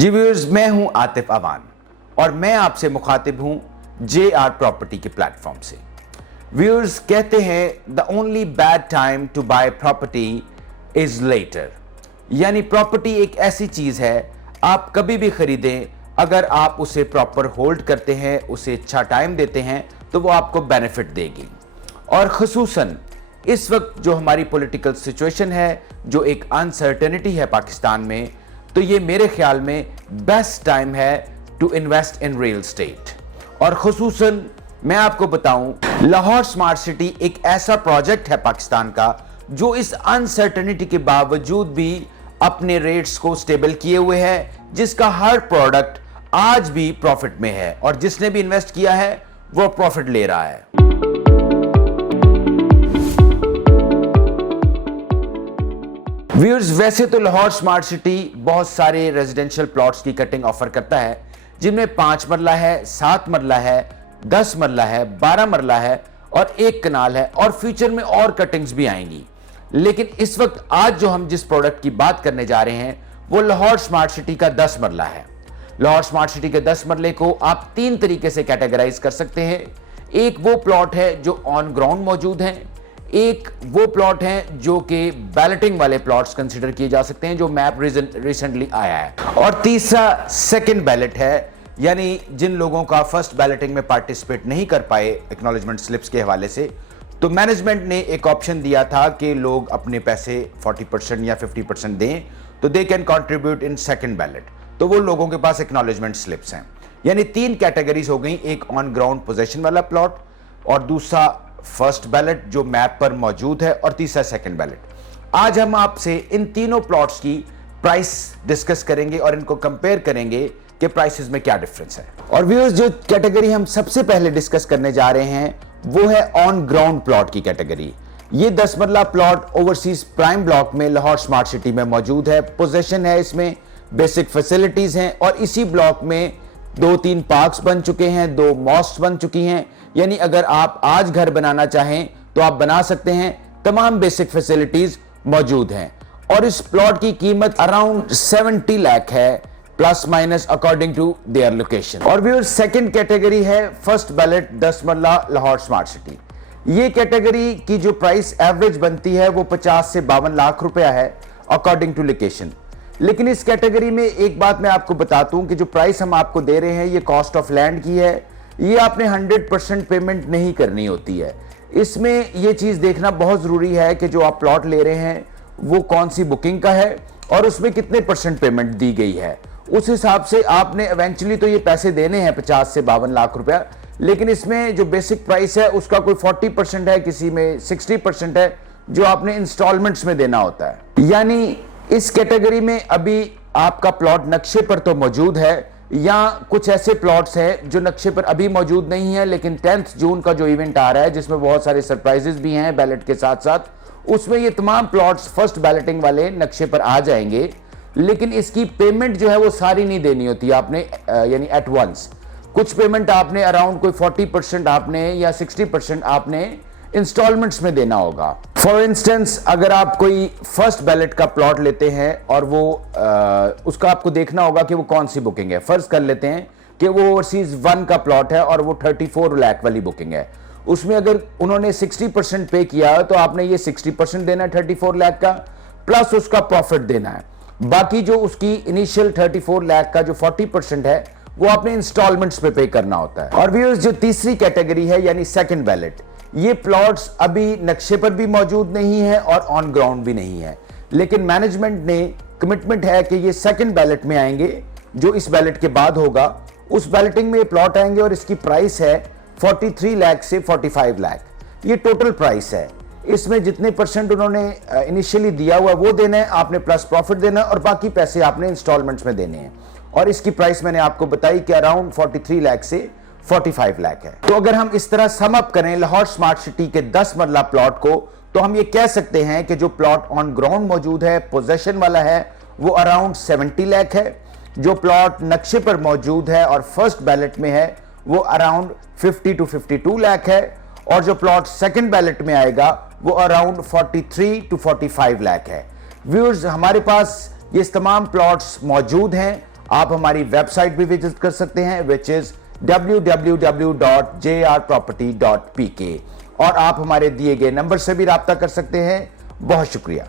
जी viewers, मैं हूं आतिफ अवान और मैं आपसे मुखातिब हूं JR प्रॉपर्टी के प्लेटफॉर्म से। व्यूअर्स कहते हैं the only bad time to buy property is later, यानी प्रॉपर्टी एक ऐसी चीज है आप कभी भी खरीदें, अगर आप उसे प्रॉपर होल्ड करते हैं, उसे अच्छा टाइम देते हैं तो वो आपको बेनिफिट देगी। और खुसूसन इस वक्त जो हमारी पॉलिटिकल सिचुएशन है, जो एक अनसर्टेनिटी है पाकिस्तान में, तो ये मेरे ख्याल में बेस्ट टाइम है to invest in real estate. और खुसूसन मैं आपको बताऊं, लाहौर स्मार्ट सिटी एक ऐसा प्रोजेक्ट है पाकिस्तान का जो इस अनसर्टेनिटी के बावजूद भी अपने रेट्स को स्टेबल किए हुए है, जिसका हर प्रोडक्ट आज भी प्रॉफिट में है और जिसने भी इन्वेस्ट किया है वो प्रॉफिट ले रहा है। व्यूअर्स, वैसे तो लाहौर स्मार्ट सिटी बहुत सारे रेजिडेंशियल प्लॉट्स की कटिंग ऑफर करता है, जिनमें 5 मरला है, 7 मरला है, 10 मरला है, 12 मरला है और 1 कनाल है, और फ्यूचर में और कटिंग्स भी आएंगी। लेकिन इस वक्त आज जो हम जिस प्रोडक्ट की बात करने जा रहे हैं वो लाहौर स्मार्ट सिटी का 10 मरला है। लाहौर स्मार्ट सिटी के 10 मरले को आप 3 तरीके से कैटेगराइज कर सकते हैं। एक वो प्लॉट है जो ऑन ग्राउंड मौजूद हैं, एक वो प्लॉट हैं जो कि बैलेटिंग वाले प्लॉट्स कंसीडर किए जा सकते हैं, जो मैप रिसेंटली आया है, और तीसरा सेकंड बैलेट है, यानी जिन लोगों का फर्स्ट बैलेटिंग में पार्टिसिपेट नहीं कर पाए एक्नॉलेजमेंट स्लिप्स के हवाले से, तो मैनेजमेंट ने एक ऑप्शन दिया था कि लोग अपने पैसे 40% या 50% दें तो they can contribute in second ballot. तो वो लोगों के पास एक्नॉलेजमेंट स्लिप्स हैं, यानी 3 कैटेगरीज हो गई, एक ऑन ग्राउंड पोजीशन वाला प्लॉट, और दूसरा फर्स्ट बैलेट जो मैप पर मौजूद है, और तीसरा सेकंड बैलेट। आज हम आपसे इन तीनों प्लॉट्स की प्राइस डिस्कस करेंगे और इनको कंपेयर करेंगे कि प्राइसेस में क्या डिफरेंस है। और व्यूअर्स, जो कैटेगरी हम सबसे पहले डिस्कस करने जा रहे हैं वो है ऑन ग्राउंड प्लॉट की कैटेगरी। ये 10 मरला प्लॉट ओवरसीज प्राइम ब्लॉक में लाहौर स्मार्ट सिटी में मौजूद है। पोजीशन है, इसमें बेसिक फैसिलिटीज हैं, और इसी ब्लॉक में 2-3 पार्क्स बन चुके हैं, 2 मॉस्क बन चुकी हैं, यानी अगर आप आज घर बनाना चाहें तो आप बना सकते हैं, तमाम बेसिक फैसिलिटीज मौजूद हैं। और इस प्लॉट की कीमत अराउंड 70 लाख है, plus minus according to their location. और व्यूअर्स, सेकंड कैटेगरी है first ballot 10 marla Lahore smart city. ये कैटेगरी की जो प्राइस एवरेज बनती है वो 50 से 52 लाख रुपया है अकॉर्डिंग टू लोकेशन। लेकिन इस कैटेगरी में एक बात मैं आपको बता दूं कि जो प्राइस हम आपको दे रहे हैं ये कॉस्ट ऑफ लैंड की है, ये आपने 100% पेमेंट नहीं करनी होती है। इसमें ये चीज देखना बहुत जरूरी है कि जो आप प्लॉट ले रहे हैं वो कौन सी बुकिंग का है और उसमें कितने % पेमेंट दी गई है। उस हिसाब से आपने इवेंचुअली तो ये पैसे देने हैं 50 से 52 लाख रुपया, लेकिन इसमें जो बेसिक प्राइस है उसका कोई 40% है, किसी में 60% है, जो आपने इंस्टॉलमेंट्स में देना होता है। यानी इस कैटेगरी में अभी आपका प्लॉट नक्शे पर तो मौजूद है, या कुछ ऐसे प्लॉट्स हैं जो नक्शे पर अभी मौजूद नहीं है, लेकिन 10 जून का जो इवेंट आ रहा है जिसमें बहुत सारे सरप्राइजेस भी हैं बैलेट के साथ साथ, उसमें ये तमाम प्लॉट्स फर्स्ट बैलेटिंग वाले नक्शे पर आ जाएंगे। लेकिन इसकी पेमेंट जो है वो सारी नहीं देनी होती आपने, यानी एट वंस। कुछ पेमेंट आपने अराउंड कोई 40% आपने या 60% आपने इंस्टॉलमेंट्स में देना होगा। फॉर इंस्टेंस, अगर आप कोई फर्स्ट बैलेट का प्लॉट लेते हैं और वो उसका आपको देखना होगा कि वो कौन सी बुकिंग है। फर्ज कर लेते हैं कि वो ओवरसीज 1 का प्लॉट है और वो 34 लाख वाली बुकिंग है। उसमें अगर उन्होंने 60% पे किया तो आपने ये 60% देना है 34 लाख का, प्लस उसका प्रॉफिट देना है। बाकी जो उसकी इनिशियल 34 लाख का जो 40% है वो आपने इंस्टॉलमेंट्स पे करना होता है। और व्यूअर्स, जो तीसरी कैटेगरी है यानी सेकंड बैलेट, ये प्लॉट्स अभी नक्शे पर भी मौजूद नहीं है और ऑन ग्राउंड भी नहीं है, लेकिन मैनेजमेंट ने कमिटमेंट है कि ये सेकंड बैलेट में आएंगे, जो इस बैलेट के बाद होगा। उस बैलेटिंग में ये प्लॉट आएंगे और इसकी प्राइस है 43 लाख से 45 लाख। ये टोटल प्राइस है। इसमें जितने % उन्होंने इनिशियली दिया हुआ वो देना है आपने, प्लस प्रॉफिट देना है, और बाकी पैसे आपने इंस्टॉलमेंट्स में देने हैं। और इसकी प्राइस मैंने आपको बताई कि अराउंड 43 लाख से 45 लाख है। तो अगर हम इस तरह सम अप करें लाहौर स्मार्ट सिटी के 10 मरला प्लॉट को, तो हम ये कह सकते हैं कि जो प्लॉट ऑन ग्राउंड मौजूद है, पोजेशन वाला है, वो अराउंड 70 लाख है। जो प्लॉट नक्शे पर मौजूद है और फर्स्ट बैलेट में है वो अराउंड 50 to 52 लाख है, और जो प्लॉट सेकंड बैलेट में आएगा वो अराउंड 43 to 45 लाख है। व्यूअर्स, हमारे पास ये तमाम प्लॉट्स मौजूद हैं। आप हमारी वेबसाइट भी विजिट कर सकते हैं विच इज www.jrproperty.pk और आप हमारे दिए गए नंबर से भी राब्ता कर सकते हैं। बहुत शुक्रिया।